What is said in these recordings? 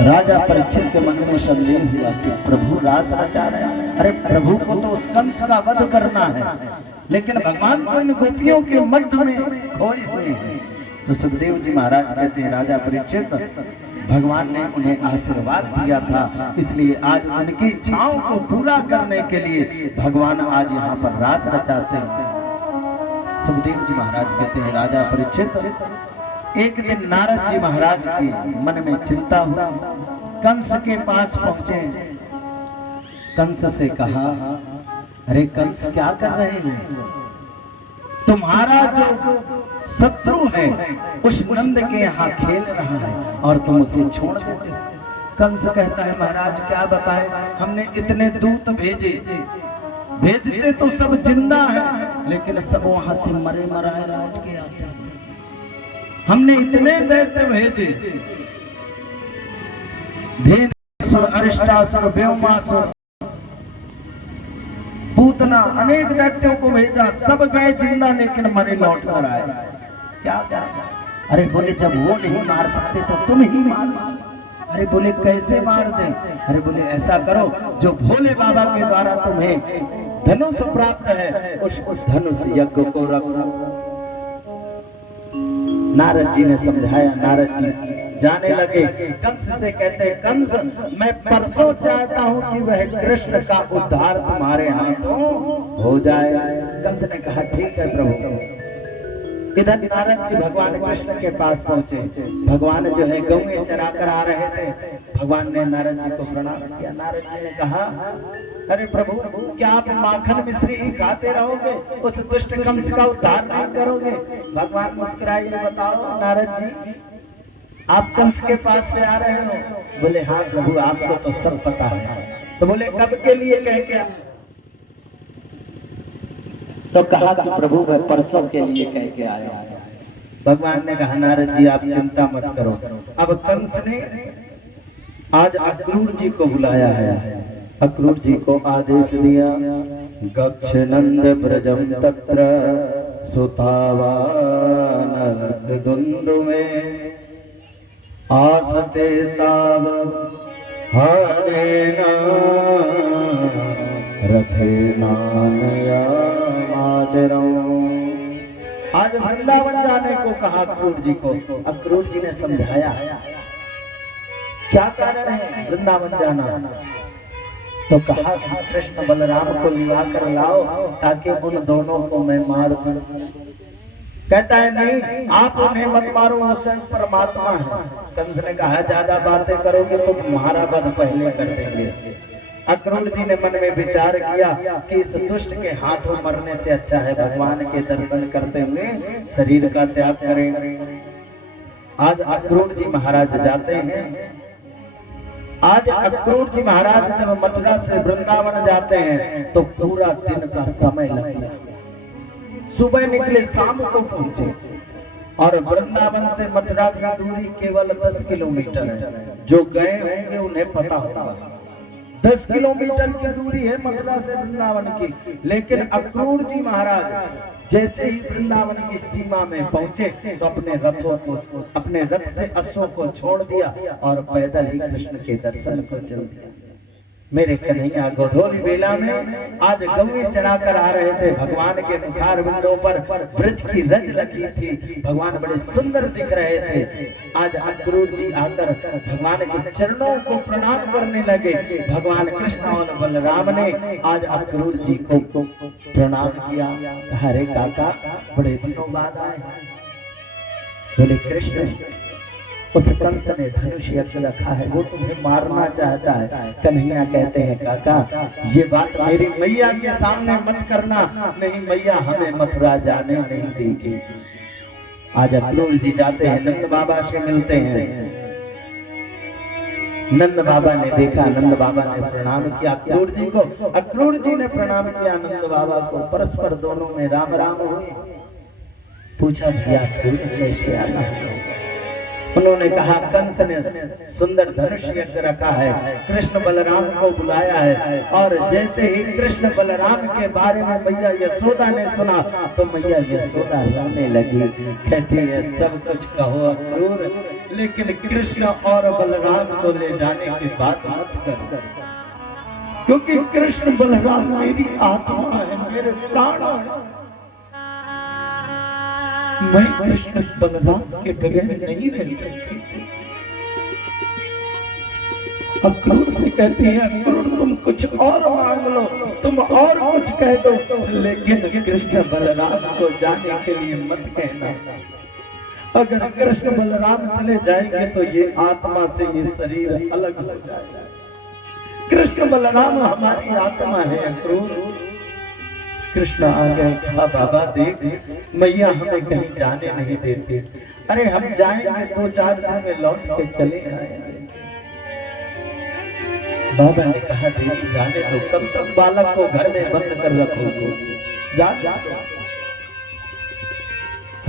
राजा परीक्षित के मन में संदेह हुआ कि प्रभु रास रचा रहे हैं। अरे प्रभु को तो उस कंस का वध करना है, लेकिन भगवान को इन गोपियों के मध्य में खोए हुए हैं। तो सुखदेव जी महाराज कहते हैं, राजा परीक्षित, भगवान ने उन्हें आशीर्वाद दिया था, इसलिए आज उनकी इच्छाओं को पूरा करने के लिए भगवान आज यहाँ पर रास रचाते हैं। सुखदेव जी महाराज कहते हैं, राजा परीक्षित, एक दिन नारद जी महाराज की मन में चिंता हुई। कंस के पास पहुंचे, कंस से कहा, अरे कंस क्या कर रहे हैं? तुम्हारा जो शत्रु है उस नंद के यहाँ खेल रहा है और तुम उसे छोड़ देते हो। कंस कहता है, महाराज क्या बताएं, हमने इतने दूत भेजते तो सब जिंदा है, लेकिन सब वहां से मरे मराए लौट के आते हैं। हमने इतने दैत्य भेजे, धेनुसुर, अरिष्टासुर, व्योमासुर, पूतना, अनेक दैत्यों को भेजा, सब गए जिंदा लेकिन मरे लौट कर आए। क्या क्या? अरे बोले, जब वो नहीं मार सकते तो तुम ही मार। अरे बोले, कैसे मार दें? अरे बोले, ऐसा करो, जो भोले बाबा के द्वारा तुम्हें धनुष प्राप्त है उस धनुष यज्ञ को रखो। नारद जी ने समझाया, नारद जी जाने लगे। कंस से कहते हैं, कंस, मैं परसों चाहता हूँ कि वह कृष्ण का उद्धार तुम्हारे हाथों हो जाए। कंस ने कहा, ठीक है प्रभु। इधर नारद जी भगवान कृष्ण के पास पहुंचे। भगवान जो है गौएं चरा कर आ रहे थे। भगवान ने नारद जी को प्रणाम किया। नारद जी ने कहा, अरे प्रभु, क्या आप माखन मिश्री ही खाते रहोगे? उस दुष्ट कंस का उद्धार नहीं करोगे? भगवान मुस्कुराए, बताओ नारद जी, आप कंस के पास से आ रहे हो? बोले, हाँ प्रभु, आपको तो सब पता है। तो बोले, कब के लिए कह के? तो कहा कि प्रभु मैं परसों के लिए कह के आया। भगवान ने कहा, नारद जी आप चिंता मत करो। अब कंस ने आज अक्रूर जी को बुलाया है। अक्रूर जी को आदेश दिया, गच्छ नंद ब्रजम तत्र सुतावान दुंदु में आसते ताव हरेना रथेनानया आचरम्। आज वृंदावन जाने को कहा अक्रूर जी को। अक्रूर जी ने समझाया, क्या कारण है वृंदावन जाना? तो कहा, कृष्ण बलराम को लिया कर लाओ ताकि उन दोनों को मैं मार दूं। कहता है, नहीं, आप उन्हें मत मारो, वो स्वयं परमात्मा है। कंस ने कहा, ज्यादा बातें करोगे तो तुम्हारा वध पहले कर देंगे। अक्रूर जी ने मन में विचार किया कि इस दुष्ट के हाथों मरने से अच्छा है भगवान के दर्शन करते हुए शरीर का त्याग करें। आज अक्रूर जी महाराज जाते हैं। आज अक्रूर जी महाराज जब मथुरा से वृंदावन जाते हैं तो पूरा दिन का समय लग गया। सुबह निकले, शाम को पहुंचे, और वृंदावन से मथुरा की दूरी केवल 10 किलोमीटर है। जो गए होंगे उन्हें पता होगा, 10 किलोमीटर की दूरी है मथुरा से वृंदावन की। लेकिन अक्रूर जी महाराज जैसे ही वृंदावन की सीमा में पहुंचे तो अपने रथ से अश्वों को छोड़ दिया और पैदल ही कृष्ण के दर्शन को चल दिया। मेरे कन्हैया गोधूली बेला में आज गौएं चरा कर आ रहे थे। भगवान के मुखार बिंदों पर ब्रज की रज लगी थी। भगवान बड़े सुंदर दिख रहे थे। आज अक्रूर जी आकर भगवान के चरणों को प्रणाम करने लगे। भगवान कृष्ण और बलराम ने आज अक्रूर जी को प्रणाम किया। अरे काका, बड़े दिनों बाद आए। बोले, कृष्ण, उस कंस ने धनुष यज्ञ रखा है, वो तुम्हें मारना चाहता है। कन्हैया कहते हैं, काका, ये बात मेरी मैया के सामने मत करना, नहीं मैया हमें मथुरा जाने नहीं देगी। आज अक्रूर जी जाते हैं, नंद बाबा से मिलते हैं। नंद बाबा ने देखा, नंद बाबा ने प्रणाम किया अक्रूर जी को। अक्रूर जी ने प्रणाम किया नंद बाबा को। परस्पर दोनों में राम राम हुई। पूछा, भैया अक्रूर कैसे आना है? उन्होंने कहा कंस ने सुंदर धनुष यज्ञ रखा है, कृष्ण बलराम को बुलाया है। और जैसे ही कृष्ण बलराम के बारे में मैया यशोदा ने सुना तो मैया यशोदा रोने लगी, कहती है सब कुछ कहो अक्रूर, लेकिन कृष्ण और बलराम को ले जाने की बात मत कर, क्योंकि कृष्ण बलराम मेरी आत्मा है, मेरे प्राण है। मैं कृष्ण बलराम के बगैर नहीं रह सकती। अक्रूर से कहती है अक्रूर तुम कुछ और मांग लो, तुम और कुछ कह दो, लेकिन कृष्ण बलराम को जाने के लिए मत कहना। अगर कृष्ण बलराम चले जाएंगे तो ये आत्मा से ये शरीर अलग हो जाएगा। कृष्ण बलराम हमारी आत्मा है अक्रूर। कृष्ण आ गए, कहा बाबा देख मैया हमें कहीं जाने नहीं देती, अरे हम जाएंगे 2-4 दिन में लौट के चले आएंगे। बाबा ने कहा देवी जाने दो, कब तक बालक को घर में बंद कर रखोगे, जा।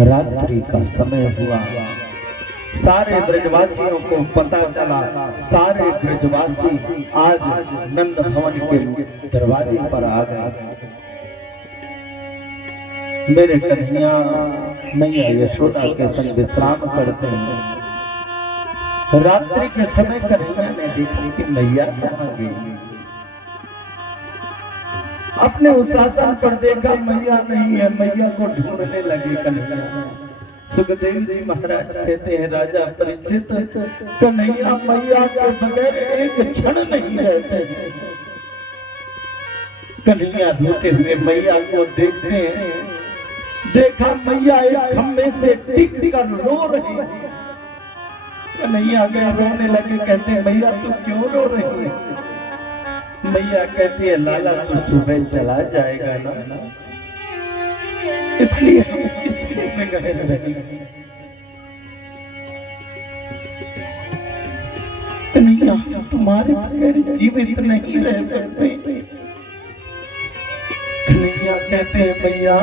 रात्रि का समय हुआ, सारे ब्रजवासियों को पता चला, सारे ब्रजवासी आज नंद भवन के दरवाजे पर आ गए। मेरे कन्हैया मैया यशोदा के संग विश्राम करते हैं। रात्रि के समय कन्हैया ने देखा कि मैया कहाँ गई। अपने उस आसन पर देखा मैया नहीं है, मैया को ढूंढने लगे कन्हैया। सुखदेव जी महाराज कहते हैं राजा परीक्षित कन्हैया मैया के बगैर एक क्षण नहीं रहते। कन्हैया रोते हुए मैया को देखते हैं, देखा मैया एक खम्भे से टिक कर रो रही है। कन्हैया गए रोने लगे, कहते हैं मैया तू क्यों रो रही है? मैया कहती है लाला तू सुबह चला जाएगा ना, इसलिए हम किसी में गए रहे। कन्हैया तुम्हारे बगैर जीवित नहीं रह सकते। कन्हैया कहते हैं मैया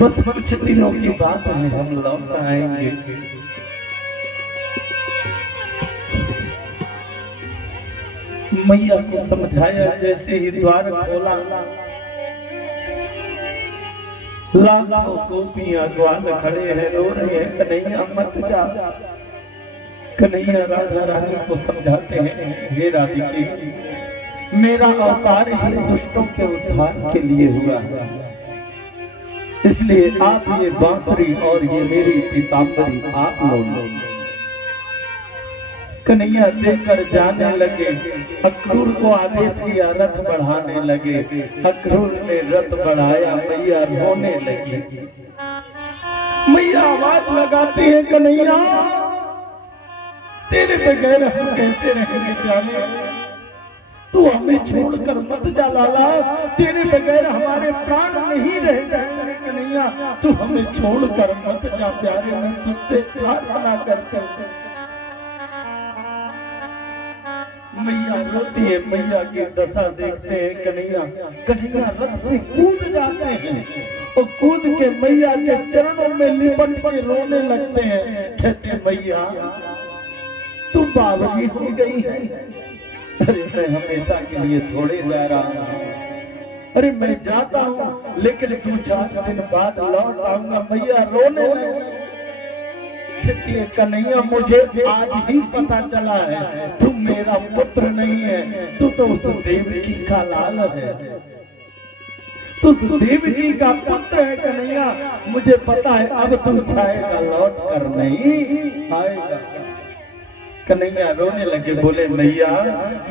बस कुछ दिनों की बात है, हम लौट आएंगे। मैया को समझाया, जैसे ही द्वार खोला लाखों गोपियां ग्वाल खड़े हैं, रो रहे हैं कन्हैया मत जा। कन्हैया राधा रानी को समझाते हैं हे राधिके मेरा अवतार ही दुष्टों के उद्धार के लिए हुआ है, इसलिए आप ये बांसुरी और ये मेरी पीताम्बरी आप लो। कन्हैया देकर जाने लगे, अक्रूर को आदेश किया रथ बढ़ाने लगे। अक्रूर ने रथ बढ़ाया, मैया रोने लगी। मैया आवाज लगाती है कन्हैया तेरे बगैर हम कैसे रहेंगे प्यारे, तू हमें छोड़कर मत जा लाला, तेरे बगैर हमारे प्राण नहीं रह जाएंगे कन्हैया, तू हमें छोड़कर मत जा प्यारे, मैं तुझसे प्रार्थना करता हूं। मैया रोती है, मैया की दशा देखते हैं कन्हैया रथ से कूद जाते हैं और कूद के मैया के चरणों में लिपट के रोने लगते हैं। कहते मैया तू बावली हो गई है, अरे मैं हमेशा के लिए थोड़े जा रहा हूँ, अरे मैं जाता हूँ लेकिन 2-4 दिन बाद लौट आऊंगा। मैया रोने लगी। कन्हैया मुझे आज ही पता चला है तू मेरा पुत्र नहीं है, तू तो उस देवकी का लाल है, तू उस देवकी का पुत्र है कन्हैया, मुझे पता है अब तू जाएगा लौट कर नहीं आएगा। कन्हैया रोने लगे, बोले मैया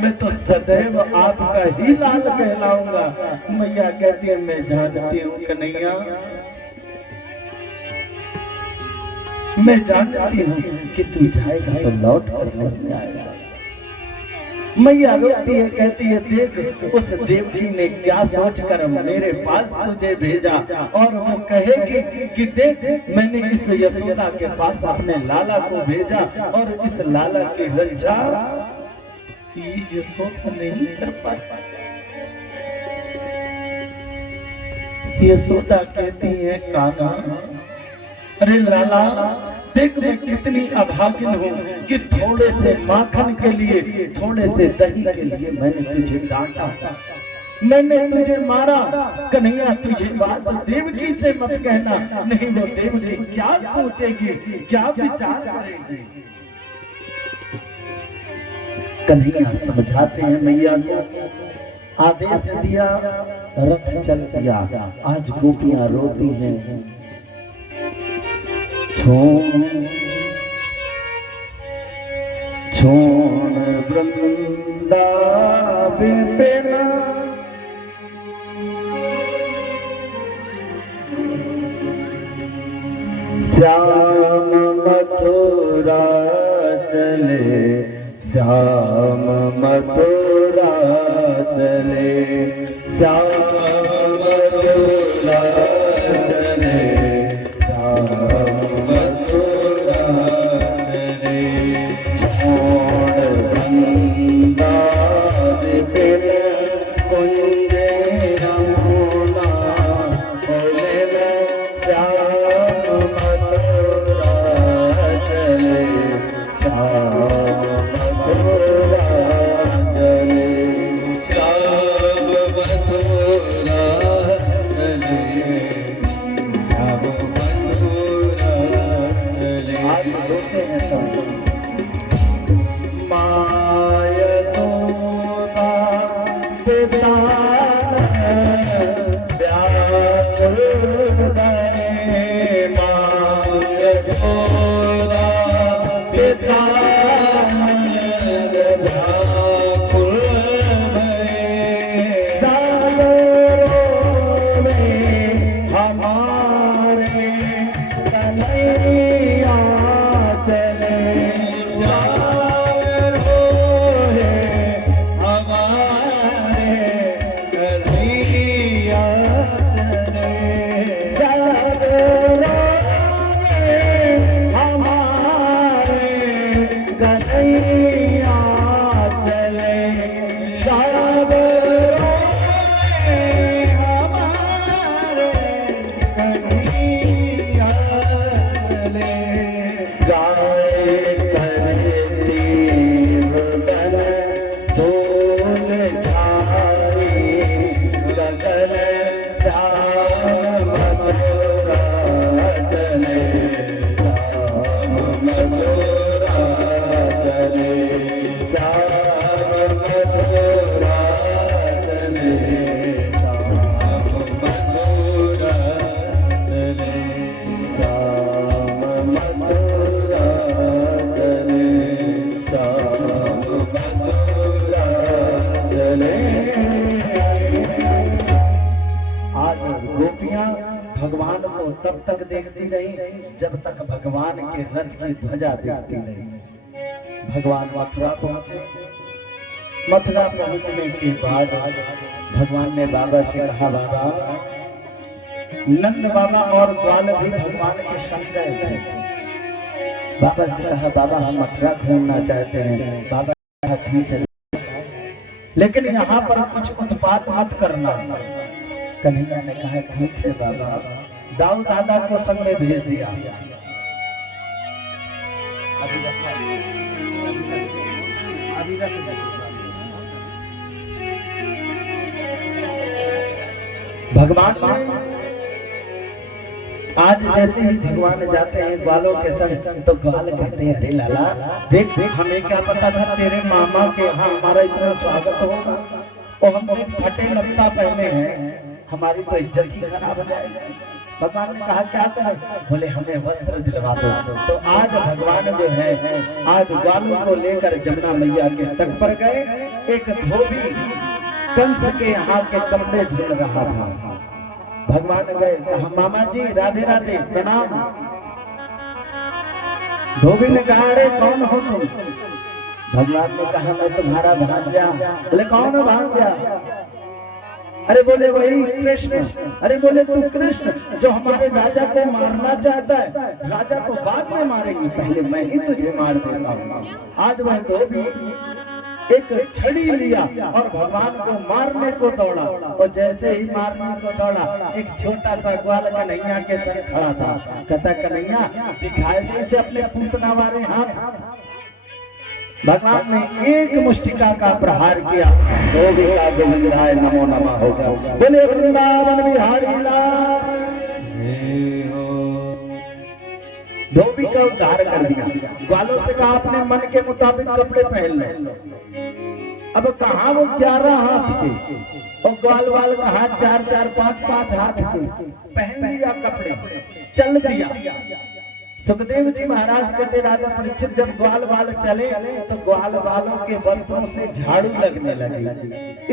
मैं तो सदैव आपका ही लाल कहलाऊंगा। मैया कहती है मैं जानती हूँ कन्हैया, मैं जानती हूँ कि तू जाएगा तो लौट कर नहीं आएगा। मैया रोती है, कहती है देख उस देवकी ने क्या सोचकर मेरे पास तुझे भेजा, और वो कहेगी कि देख मैंने इस यशोदा के पास अपने लाला को भेजा और इस लाला की रक्षा ये यशोदा नहीं कर पाई। यशोदा कहती है कान्हा, अरे लाला देख मैं कितनी अभागिन हूँ कि थोड़े से माखन के लिए, थोड़े से दही के लिए मैंने तुझे डांटा, मैंने तुझे मारा। कन्हैया तुझे बात देवकी से मत कहना, नहीं वो देवकी क्या सोचेगी, क्या विचार करेगी। कन्हैया समझाते हैं मैया को, आदेश दिया, रथ चल दिया। आज गोपियां रोती हैं, छोड़ वृंदावन श्याम मथुरा चले, श्याम मथुरा चले, श्याम मथुरा चले, श्याम मथुरा चले। छोड़ वृंदावन कुंज रमुना बोले श्याम मथुरा चले, श्याम मथुरा चले, श्याम मथुरा चले, श्याम मथुरा चले। आज रोते हैं सब। माय सोदा पिता व्याकुल माय सोदा पिता व्याकुल सागरों में हमारे कन्हैया चले, भगवान को तब तक देखती रही जब तक भगवान के रथ की ध्वजा देखती रही। भगवान मथुरा पहुंचे। मथुरा पहुंचने के बाद भगवान ने बाबा से कहा, बाबा नंद बाबा और ग्वाल भी भगवान के संग गए थे। बाबा से कहा, बाबा हम मथुरा घूमना चाहते हैं। बाबा ठीक है, लेकिन यहाँ पर कुछ उत्पात मत करना। कन्हैया ने कहा ठीक है बाबा। दाऊ दादा को संग में भेज दिया। भगवान आज जैसे ही भगवान जाते हैं ग्वालों के संग, तो ग्वाल कहते हैं अरे लाला देख हमें क्या पता था तेरे मामा के यहाँ हमारा इतना स्वागत होगा, और हम एक फटे लत्ता पहने हैं, हमारी तो इज्जत ही खराब हो जाएगी। भगवान ने कहा क्या करें? बोले हमें वस्त्र दिलवा दो। तो आज भगवान जो है आज ग्वालों को लेकर जमुना मैया के तट पर गए। एक धोबी कंस के यहाँ के कपड़े धुल रहा था। भगवान गए, कहा मामा जी राधे राधे प्रणाम। धोबी ने कहा अरे कौन हो तुम? भगवान ने कहा मैं तुम्हारा भांजा। बोले कौन है भांजा? अरे बोले वही कृष्ण। अरे बोले तू कृष्ण जो हमारे राजा को मारना चाहता है? राजा को बाद में मारेंगे, पहले मैं ही तुझे मार देता हूँ। आज वह धोबी एक छड़ी लिया और भगवान को मारने को दौड़ा, और जैसे ही मारने को दौड़ा एक छोटा सा ग्वाल कन्हैया के संग खड़ा था। कहता कन्हैया दिखाई दे से अपने पूतना वाले हाथ। भगवान ने एक मुष्टिका का प्रहार किया, धोबिका गोविंदाय नमो नमः होगा। बोले वृंदावन बिहारी लाल। धोबी का उद्धार कर दिया। ग्वालों से कहा अपने मन के मुताबिक कपड़े पहन लो। अब कहा वो 11 हाथ के और ग्वाल वाल कहा 4-4, 5-5 हाथ के, पहन लिया कपड़े, चल दिया। सुखदेव जी महाराज कहते राजा परीक्षित जब ग्वाल वाल चले तो ग्वाल वालों के वस्त्रों से झाड़ू लगने लगे,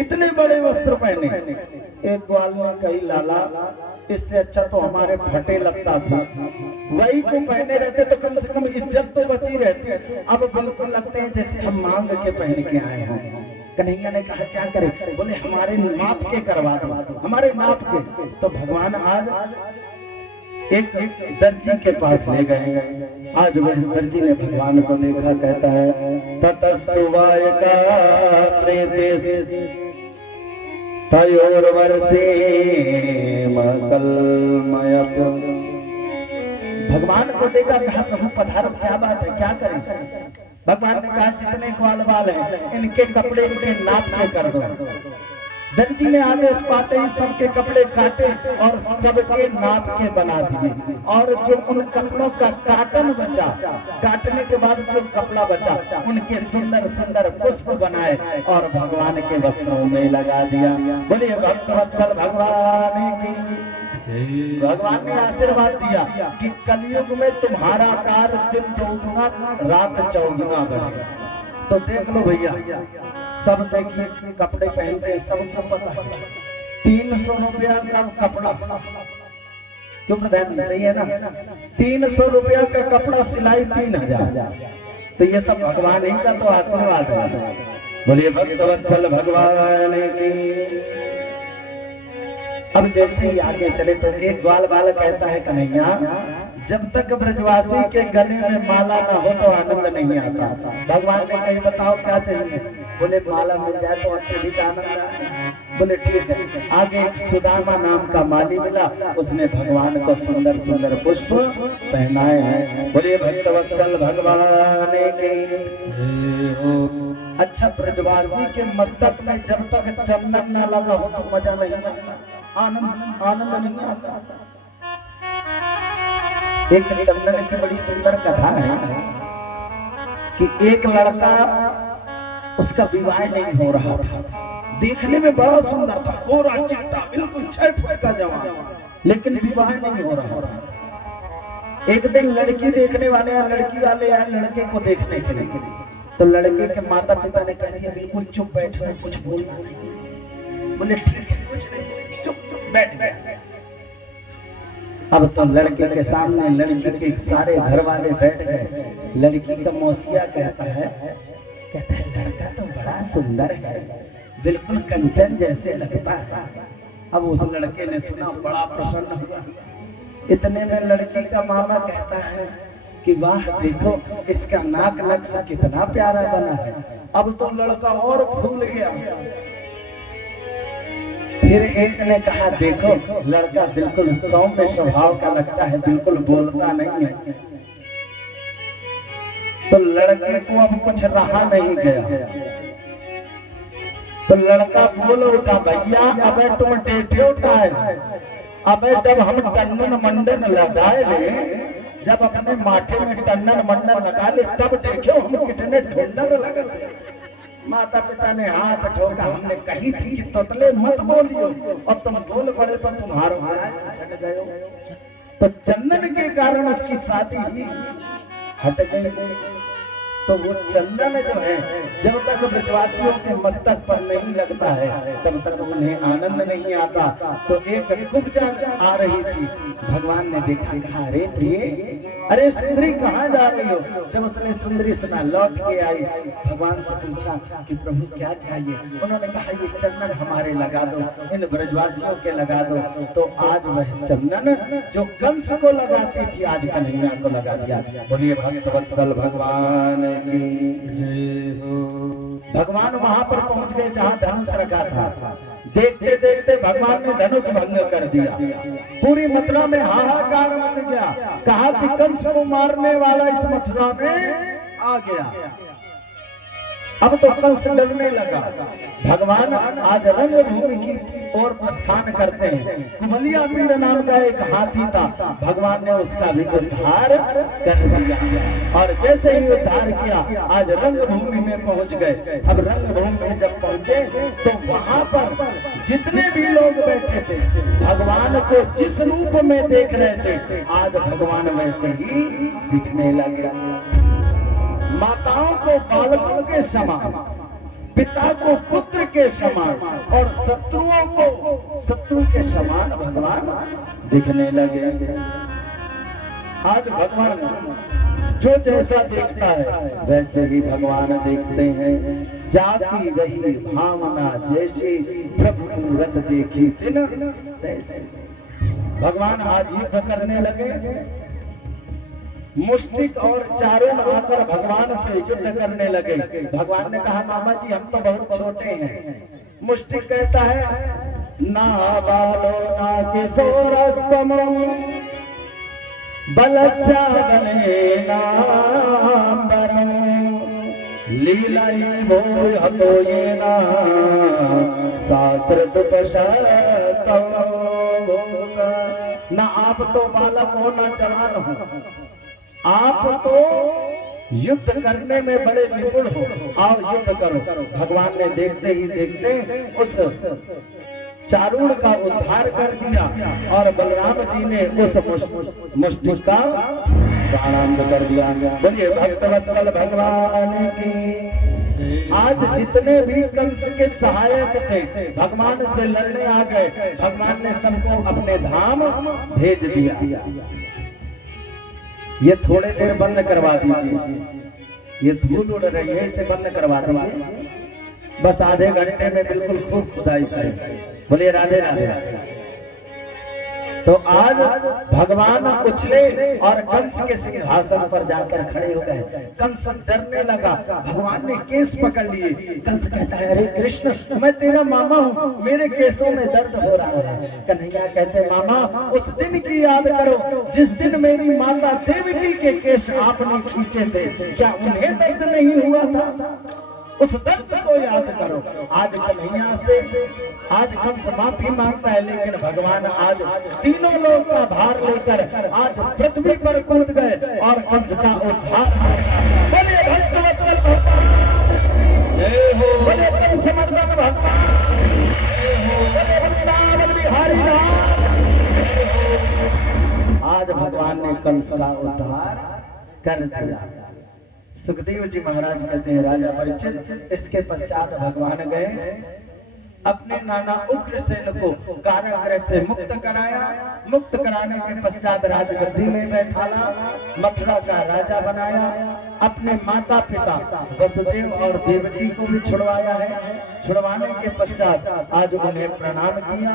इतने बड़े वस्त्र पहने। एक ग्वाल ने कही लाला इससे अच्छा तो हमारे फटे लगता था, वही को पहने रहते तो कम से कम इज्जत तो बची रहती। अब बिल्कुल लगते हैं जैसे हम मांग के पहन के आए हैं। कन्हैया ने कहा क्या करें? बोले हमारे नाप के करवा दो, हमारे नाप के। तो भगवान आज एक दर्जी के पास ले गए। आज वह दर्जी ने भगवान को देखा, कहता है ततस्तु वायका प्रेतेस तयोर्वर्षे मकलमयत। भगवान को देखा, कहा प्रभु पधारो, क्या बात है, क्या करें? भगवान ने कहा जितने ग्वाल वाल हैं इनके कपड़े इनके नाप के कर दो। दर्जी ने आदेश पाते ही सबके कपड़े काटे और सबके नाप के बना दिए। और जो उन कपड़ों का काटन बचा, काटने के बाद जो कपड़ा बचा उनके सुंदर सुंदर पुष्प बनाए और भगवान के वस्त्रों में लगा दिया। बोलिए भक्तवत्सल भगवान की। भगवान ने आशीर्वाद दिया कि कलयुग में तुम्हारा कार्य दिन दोगुना रात चौगुना बढ़े। तो देख लो भैया, सब देखिए कपड़े पहनते हैं, सबको पता है 300 रुपया का कपड़ा, क्यों प्रधान सही है ना? 300 रुपया का कपड़ा, सिलाई 3000। तो ये सब भगवान ही का तो आशीर्वाद है। बोलिए भक्तवत्सल भगवान की। अब जैसे ही आगे चले तो एक ग्वाल वाला कहता है कन्हैया जब तक ब्रजवासी के गले में माला ना हो तो आनंद नहीं आता। भगवान ने कही बताओ क्या चाहिए? बोले माला मिल जाए तो अत्यधिक आनंद आए। बोले ठीक है। आगे एक सुदामा नाम का माली मिला, उसने भगवान को सुंदर सुंदर पुष्प पहनाए हैं। बोलिए भक्तवत्सल भगवान की। अच्छा, ब्रजवासी के मस्तक में जब तक चंदन न लगा हो तो मजा नहीं आता, आनंद नहीं आता। एक चंदन की बड़ी सुंदर कथा है कि एक लड़का, उसका विवाह नहीं हो रहा था, देखने में बड़ा सुंदर था, गोरा चिट्टा बिल्कुल 6 फुट का जवान, लेकिन विवाह नहीं हो रहा था। एक दिन लड़की देखने वाले या लड़की वाले आए लड़के को देखने के लिए। तो लड़के के माता पिता ने कह दिया बिल्कुल चुप बैठना, कुछ बोलना नहीं। बोले ठीक है, कुछ नहीं, चुप बैठ गए। अब तो लड़के के सामने लड़की के सारे घर वाले बैठ गए। लड़की का मौसिया कहता है लड़का तो बड़ा सुंदर है, बिल्कुल कंचन जैसे लगता है। अब उस लड़के ने सुना, बड़ा प्रसन्न हुआ। इतने में लड़की का मामा कहता है कि वाह देखो इसका नाक नक्शा कितना प्यारा बना है। अब तो लड़का और फूल गया। फिर एक ने कहा देखो लड़का बिल्कुल सौम्य स्वभाव का लगता है, बिल्कुल बोलता नहीं है। तो लड़के को अब कुछ रहा नहीं गया। तो लड़का बोल उठा भैया अबे तुम डेठे उठाए, अबे जब हम टंडन मंडन लगाए ले, जब अपने माथे में टंडन मंडन लगा ले तब देखो हम कितने ढूंढर लगे। माता पिता ने हाथ ठोका, हमने कही थी कि तोतले मत बोलियो और तुम बोल पड़े तो तुम्हारो हट गए। तो चंदन के कारण उसकी शादी हट गई। तो वो चंदन जो है जब तक ब्रजवासियों के मस्तक पर नहीं लगता है तब तक उन्हें आनंद नहीं आता। तो एक कुब्जा आ रही थी, भगवान ने देखा, कहा अरे प्रिय, अरे सुंदरी कहाँ जा रही हो? जब उसने सुंदरी सुना लौट के आई, भगवान से पूछा कि प्रभु क्या चाहिए? उन्होंने कहा ये चंदन हमारे लगा दो, इन ब्रजवासियों के लगा दो। तो आज वह चंदन जो कंस को लगाती थी आज कन्हैया को लगा दिया। बोलिए भक्तवत्सल भगवान की जय हो। भगवान वहां पर पहुंच गए जहां धनुष रखा था। देखते देखते भगवान ने धनुष भंग कर दिया। पूरी मथुरा में हाहाकार मच गया। कहा कि कंस को मारने वाला इस मथुरा में आ गया। अब तो कंस डरने लगा। भगवान आज रंगभूमि की ओर प्रस्थान करते हैं। कुमलिया पिंड नाम का एक हाथी था, भगवान ने उसका भी उद्धार कर दिया। और जैसे ही उद्धार किया, आज रंगभूमि में पहुंच गए। अब रंगभूमि में जब पहुंचे तो वहां पर जितने भी लोग बैठे थे, भगवान को जिस रूप में देख रहे थे, आज भगवान वैसे ही दिखने लगे। माताओं को बालकों के समान, पिता को पुत्र के समान और शत्रुओं को शत्रु के समान भगवान दिखने लगे। आज भगवान जो जैसा देखता है वैसे ही भगवान देखते हैं। जाती रही भावना जैसे प्रभु मूरत देखी दिन तैसे। भगवान आज युद्ध करने लगे। मुष्टिक और चारों आकर भगवान से युद्ध करने लगे। भगवान ने कहा, मामा जी हम तो बहुत छोटे हैं। मुष्टिक कहता है, ना बालो ना किशोरस्तम बलस्या बलेना बरम लीलाई भोय हतो येना शास्त्र तुपशतम। ना आप तो बालक हो ना जवान हो, आप तो युद्ध करने में बड़े निपुण हो, आओ युद्ध करो। भगवान ने देखते ही देखते उस चारूण का उद्धार कर दिया और बलराम जी ने उस मुष्टिक का प्राणांत कर दिया। बोलिए भक्तवत्सल भगवान की। आज जितने भी कंस के सहायक थे, भगवान से लड़ने आ गए। भगवान ने सबको अपने धाम भेज दिया। ये थोड़े देर बंद करवा दीजिए, ये धूल उड़ रही है, इसे बंद करवा दीजिए। बस आधे घंटे में बिल्कुल खूब खुदाई करें। बोलिए राधे राधे। तो आज भगवान उछले और कंस के सिंहासन पर जाकर खड़े हो गए। कंस डरने लगा। भगवान ने केस पकड़ लिए। कंस कहता है, अरे कृष्ण मैं तेरा मामा हूँ, मेरे केसों में दर्द हो रहा है। कन्हैया कहते, मामा उस दिन की याद करो जिस दिन मेरी माता देवकी के केस आपने खींचे थे, क्या उन्हें दर्द नहीं हुआ था? उस दर्द को याद करो। आज कन्हैया से आज कंस माफी मांगता है, लेकिन भगवान आज तीनों लोग का भार लेकर आज पृथ्वी पर कूद गए और कंस का उद्धार। बोले भक्तवत्सल भगवान जय हो, बोले कंस मर्दन भगवान जय हो, बोले वृंदावन बिहारी आज भगवान ने कंस का उद्धार कर दिया। सुखदेव जी महाराज कहते हैं, राजा परीक्षित इसके पश्चात भगवान गए, अपने नाना उग्रसेन को कारागृह से मुक्त कराया। मुक्त कराने के पश्चात राजगद्दी में बैठाला, मथुरा का राजा बनाया। अपने माता पिता वसुदेव और देवकी को भी छुड़वाया है। छुड़वाने के पश्चात आज उन्हें प्रणाम किया।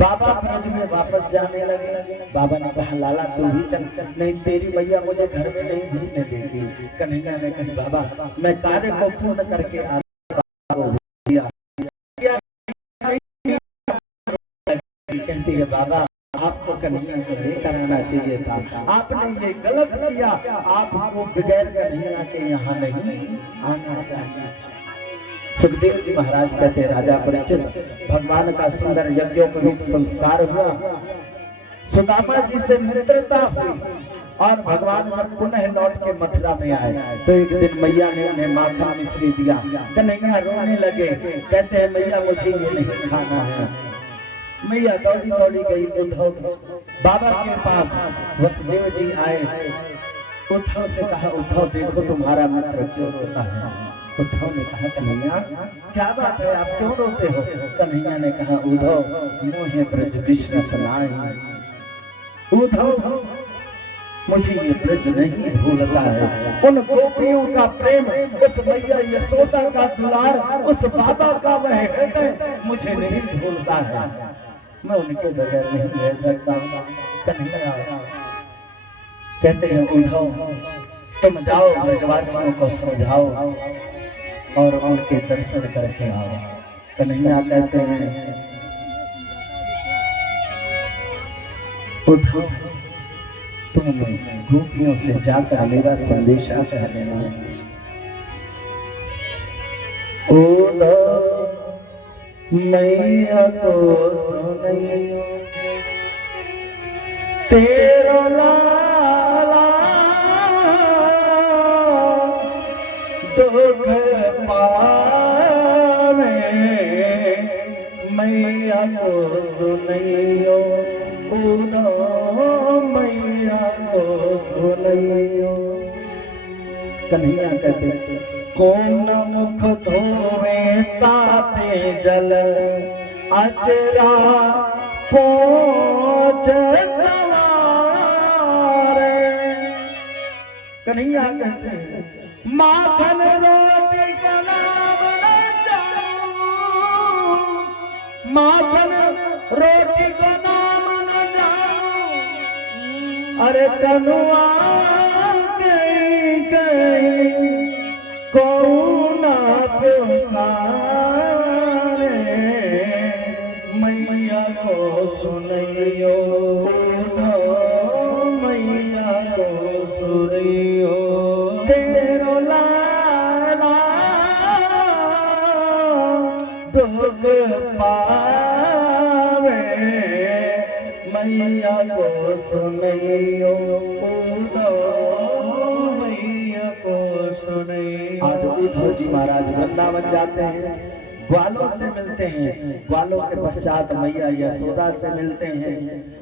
बाबा ब्रज में वापस जाने लगे। बाबा ने कहा, लाला तू भी चल। नहीं, तेरी मैया मुझे घर में नहीं घुसने देगी। कन्हैया ने कहा, बाबा मैं कार्य को पूर्ण करके आ कहती है, बाबा आपको कन्हैया को लेकर आना चाहिए था, आपने ये गलत किया। आपको बगैर कन्हैया के यहाँ नहीं आना चाहिए। सुखदेव जी महाराज कहते हैं, राजा परीक्षित भगवान का सुंदर यज्ञोपवीत संस्कार हुआ। सुदामा जी से मित्रता हुई और भगवान जब पुनः लौट के मथुरा में आए तो एक दिन मैया ने उन्हें माखन मिश्री दिया। कन्हैया रोने लगे। कहते हैं, मैया मुझे ये नहीं खाना है। मैया दौड़ी दौड़ी गई उद्धव बाबा के पास। वसुदेव जी आए, उद्धव से कहा, उद्धव देखो तुम्हारा मित्र क्यों रोता है। उद्धव ने कहा, कन्हैया क्या बात है, आप क्यों रोते हो? कन्हैया ने कहा, उद्धव मोहे ब्रज विश्वास नाही। उद्धव मुझे ये ब्रज नहीं भूलता है। उन गोपियों का प्रेम, उस मैया यशोदा का दुलार, उस बाबा का वह हृदय मुझे नहीं भूलता है। मैं उनके बगैर नहीं रह सकता। कन्हैया कहते हैं, उद्धव तुम जाओ ब्रजवासियों को समझाओ। और उनके दर्शन करके आओ। कन्हैया कहते हैं उद्धव तुम गोपियों से जाकर मेरा संदेशा कह देना। उद्धव मैया को सुनियो तेरो लाला दुख पावे, मैया को सुनियो उद्धव मैया को सुनियो। कन्हैया कहते कौन मुख धोवे ताते जल अचरा पोंछ सवारे। कन्हैया कहते माखन रोटी का नाम न जाऊं, माखन रोटी का नाम न जाऊं, अरे कनुआ कौना पुकारे, मैया को सुनियो मैया को सुनियो तेरो लाला दुख पावे, मैया को सुनियो आज उद्धव जी महाराज वृंदावन जाते हैं, ग्वालों से मिलते हैं, ग्वालों के पश्चात मैया यशोदा से मिलते हैं।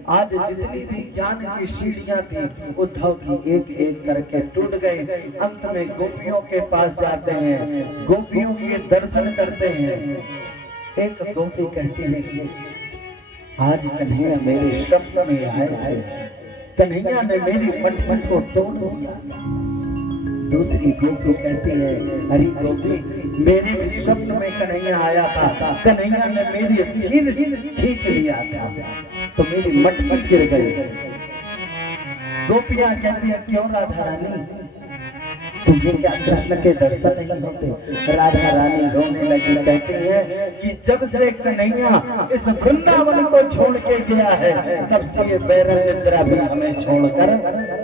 आज जितनी भी ज्ञान की सीढ़ियां थी उद्धव की एक एक करके टूट गए। अंत में गोपियों के पास जाते हैं, गोपियों के दर्शन करते हैं। एक गोपी कहती है कि आज कन्हैया मेरे स्वप्न में आए थे, कन्हैया ने मेरी मटकी को तोड़ दिया। दूसरी गोपी कहती है अरे गोपी मेरे भी स्वप्न में कन्हैया आया था, कन्हैया ने मेरी जीभ खींच लिया था तो मेरी मटकी गिर गई। गोपियां कहती है क्यों राधा रानी तुम्हें क्या कृष्ण के दर्शन नहीं होते? राधा रानी रोने लगी, कहती है कि जब से कन्हैया इस वृंदावन को छोड़ के गया है तब से ये बैरन निद्रा भी हमें छोड़कर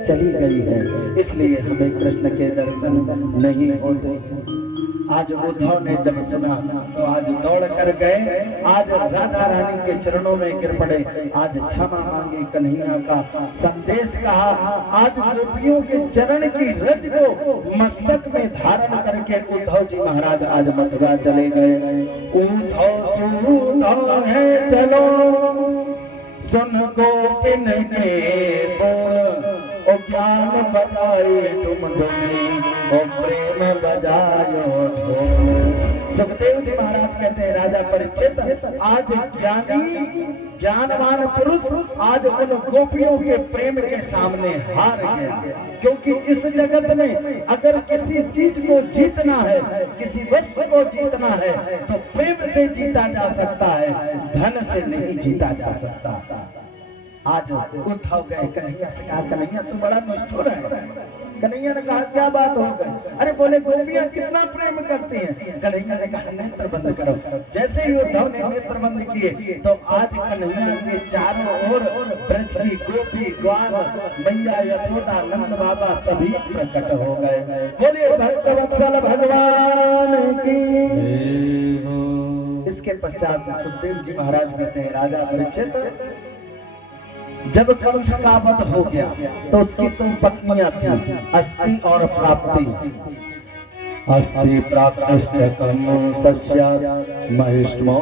चली गई है, इसलिए हमें कृष्ण के दर्शन नहीं होते। आज उद्धव ने जब सुना तो आज दौड़ कर गए, आज राधा रानी के चरणों में गिर पड़े, आज क्षमा मांगी, कन्हैया का संदेश कहा। आज गोपियों के चरण की रज को मस्तक में धारण करके उद्धव जी महाराज आज मथुरा चले गए। उद्धव सुधव है चलो सुन गोपिन के बोल, ओ ज्ञान बजाए तुम दोने, ओ प्रेम बजायो ढोल। सुखदेव जी महाराज कहते हैं राजा परीक्षित आज ज्ञानी ज्ञानवान पुरुष आज उन गोपियों के प्रेम के सामने हार गया, क्योंकि इस जगत में अगर किसी चीज को जीतना है, किसी वस्तु को जीतना है तो प्रेम से जीता जा सकता है, धन से नहीं जीता जा सकता। आज उद्धव गए, कन्हैया से कहा कन्हैया तू बड़ा निष्ठुर है। कन्हैया ने कहा क्या बात हो गई? अरे बोले गोपियां कितना प्रेम करती हैं। कन्हैया ने कहा नेत्र बंद करो। जैसे ही उद्धव ने नेत्र बंद किए तो आज कन्हैया के चारों ओर ब्रज की गोपी ग्वाल मैया यशोदा नंद बाबा सभी प्रकट हो गए। बोले भक्त वत्सल भगवान की। इसके पश्चात सुखदेव जी महाराज कहते हैं राजा परीक्षित जब कंस का वध हो गया तो उसकी दो पत्नियां थी अस्ति और प्राप्ति। अस्ति प्राप्तश्च कंसस्य महिष्मो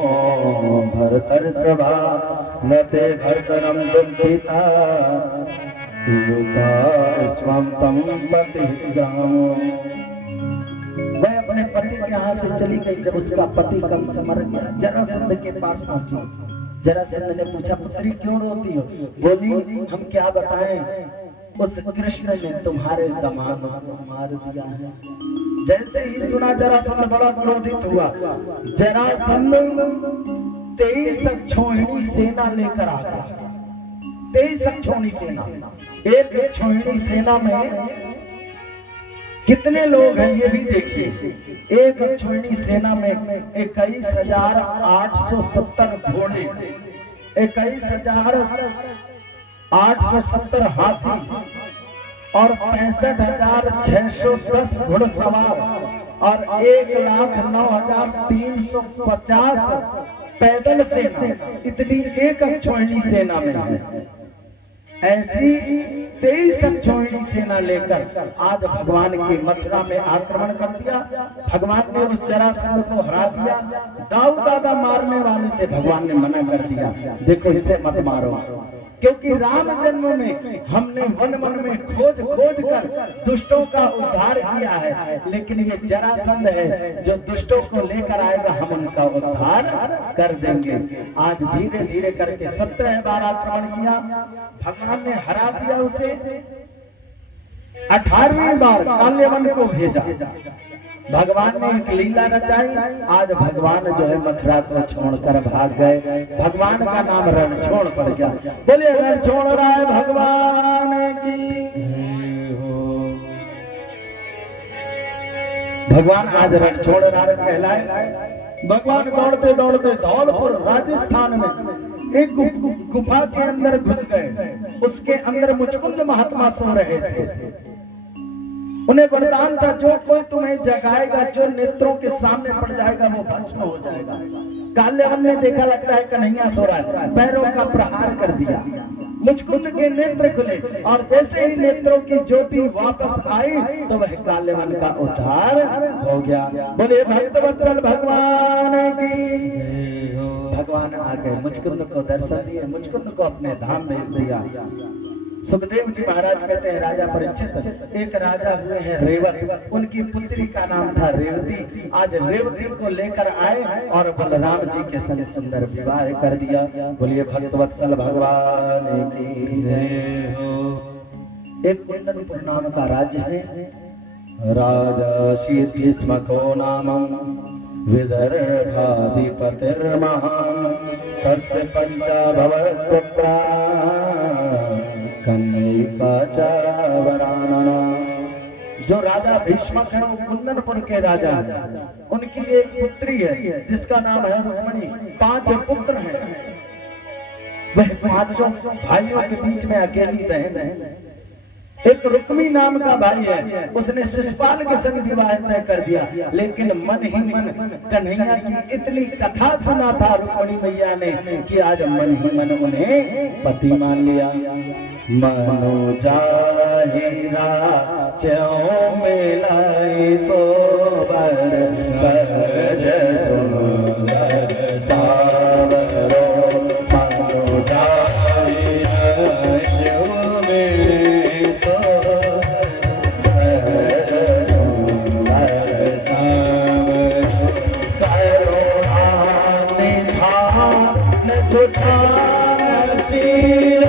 भरतर्षभा न ते भर्तरं दुःखिता युता स्वं तं पतिग्रामो। वह अपने पति के यहाँ से चली गई। जब उसका पति कंस मर गया जरासंध के पास पहुंची। जरासंध ने पूछा पुत्री क्यों रोती हो? बोली हम क्या बताएं, उस कृष्ण ने तुम्हारे दामाद को मार दिया है। जैसे ही सुना जरासंध बड़ा क्रोधित हुआ। जरासंध 23 अक्षौहिणी सेना लेकर आ गया। 23 अक्षौहिणी सेना। एक अक्षौहिणी सेना में कितने लोग हैं ये भी देखिए। एक अक्षौहिणी सेना में 21,870 घोड़े, 21,870 हाथी और 65,610 घुड़सवार और 1,09,350 पैदल सेना, इतनी एक अक्षौहिणी सेना में है। ऐसी 23 अक्षौहिणी सेना लेकर आज भगवान की मथुरा में आक्रमण कर दिया। भगवान ने उस जरासंध को हरा दिया। दाऊद दादा मारने वाले थे, भगवान ने मना कर दिया, देखो इसे मत मारो, क्योंकि राम जन्म में हमने वन वन में खोज खोज कर दुष्टों का उद्धार किया है, लेकिन ये जरासंध है जो दुष्टों को लेकर आएगा, हम उनका उद्धार कर देंगे। आज धीरे धीरे करके 17 बार आक्रमण किया, भगवान ने हरा दिया उसे। 18वीं बार काल्यवन को भेजा, भगवान ने एक लीला रचाई। आज भगवान जो है मथुरा को छोड़कर भाग गए। भगवान का नाम रणछोड़ पड़ गया। बोलिए रणछोड़ राय भगवान की। भगवान आज रणछोड़ राय कहलाए। भगवान दौड़ते दौड़ते धौलपुर राजस्थान में एक गुफा के अंदर घुस गए। उसके अंदर मुचकुंद महात्मा सो रहे थे। उन्हें वरदान था, जो कोई तुम्हें जगाएगा, जो नेत्रों के सामने पड़ जाएगा, वो भस्म हो जाएगा। काल्यवन ने देखा, लगता है कन्हैया सो रहा है, पैरों का प्रहार कर दिया, मुचकुंद के नेत्र खुले और जैसे ही नेत्रों की ज्योति वापस आई तो वह काल्यवन का उद्धार हो गया। बोले भक्तवत्सल भगवान की। भगवान आ गए, मुचकुंद को दर्शन दिए, मुचकुंद को अपने धाम भेज दिया। सुखदेव जी महाराज कहते हैं, राजा परीक्षित, एक राजा हुए हैं रेवत, उनकी पुत्री का नाम था रेवती। आज रेवती को लेकर आए और बलराम जी के संग सुंदर विवाह कर दिया। बोलिए भक्तवत्सल भगवान की जय हो। एक कुंदनपुर नाम का राज्य है, राजा शीतस्मको नाम विदर्भाधिपतिर्महान् तस्य पंचाभवत्पुत्रा कन्यैकाचावरानना। जो राजा भीष्मक है वो कुंदनपुर के राजा है। उनकी एक पुत्री है जिसका नाम है रुक्मिणी। 5 पुत्र हैं। वह 5 भाइयों के बीच में अकेली बहन है। एक रुक्मी नाम का भाई है, उसने शिशुपाल के संग विवाह तय कर दिया, लेकिन मन ही मन कन्हैया की इतनी कथा सुना था रुक्मिणी मैया ने कि आज मन ही मन उन्हें पति मान लिया। मनो जाहिरा चौ मिलाई सोबर सहज सुंदर सावरो। मनो जाहिरा चौ मिलाई सोबर सहज सुंदर सावरो। करुणा निधान सुधान शील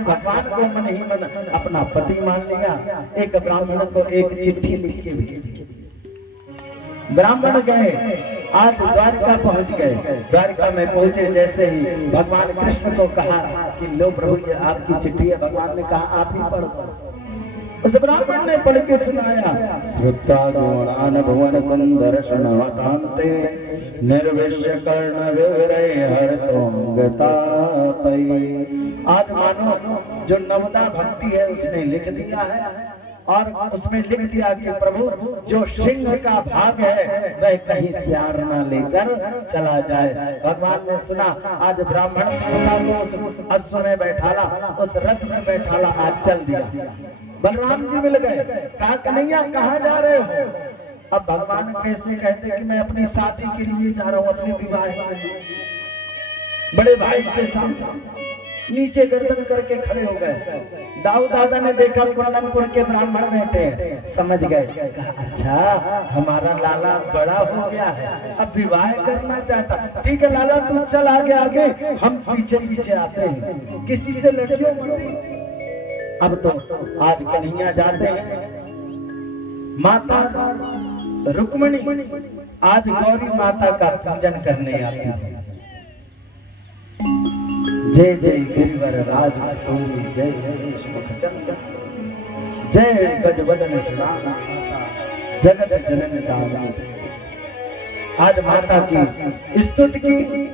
भगवान को मन ही मन अपना पति मान लिया। एक ब्राह्मण को एक चिट्ठी लिख के भेजी। ब्राह्मण गए, आज द्वारका पहुंच गए। द्वारका में पहुंचे, जैसे ही भगवान कृष्ण को कहा कि लो प्रभु ये आपकी चिट्ठी है, भगवान ने कहा आप ही पढ़ दो। उस ब्राह्मण ने पढ़ के सुनाया, श्रुता गुणान भुवन सुंदर्शन वतांते निर्विश्य कर्ण विवरय हरतोंगतापै। आज मानो जो नवदा भक्ति है उसने लिख दिया है और उसमें लिख दिया कि प्रभु जो सिंह का भाग है वह कहीं सियार न लेकर चला जाए। भगवान ने सुना, आज ब्राह्मण देवता को उस अश्व में बैठाला, उस रथ में बैठाला, आज चल दिया। बलराम जी मिल गए, कहा कन्हैया कहाँ जा रहे हो? अब भगवान कैसे कहते कि मैं अपनी शादी के लिए जा रहा हूँ, अपने विवाह के लिए। बड़े भाई के साथ नीचे गर्दन करके खड़े हो गए। दाऊ दादा ने देखा कुंदनपुर के ब्राह्मण बैठे हैं, समझ गए, कहा अच्छा हमारा लाला बड़ा हो गया है, अब विवाह करना चाहता। ठीक है लाला तुम चल आगे आगे, हम पीछे पीछे आते हैं, किसी से लड़ियो मत। अब तो आज कन्हैया जाते हैं, माता रुक्मणी आज गौरी माता का पूजन करने आती है। जय जय गिरिवर राज सोनी, जय हरीश मुखचंद्र, जय गजवदन श्याम, जगत जनन दानी। आज माता की स्तुति की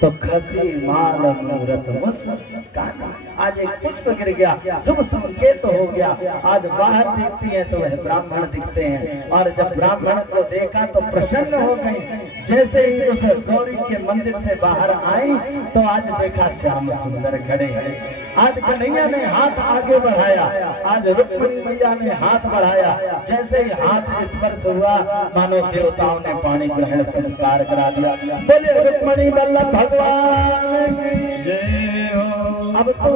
तो खसी माल मूरत मुस्काना। आज एक पुष्प गिर गया, शुभ संकेत हो गया। आज बाहर देखती है तो वह ब्राह्मण दिखते हैं, और जब ब्राह्मण को देखा तो प्रसन्न हो गई। जैसे ही उस गौरी के मंदिर से बाहर आई तो आज देखा श्याम सुंदर खड़े हैं। आज कन्हैया ने हाथ आगे बढ़ाया, आज रुक्मिणी मैया ने हाथ बढ़ाया। जैसे ही हाथ स्पर्श हुआ मानो देवताओं ने पाणी ग्रहण संस्कार करा दिया। बोले रुक्मिणी वल्लभ भगवान की जय हो। अब तो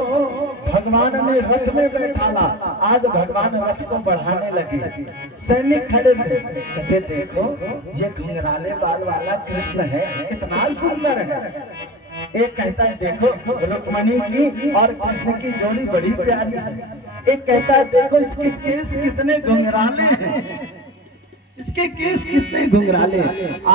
भगवान ने रथ में बैठाला, आज भगवान रथ को बढ़ाने लगे। सैनिक खड़े थे, कहते देखो ये घुंघराले बाल वाला कृष्ण है, कितना सुंदर है। एक कहता है देखो रुक्मिणी की और कृष्ण की जोड़ी बड़ी प्यारी है। एक कहता है देखो इसके केस कितने घुंघराले हैं, इसके केस कितने घुंघराले हैं।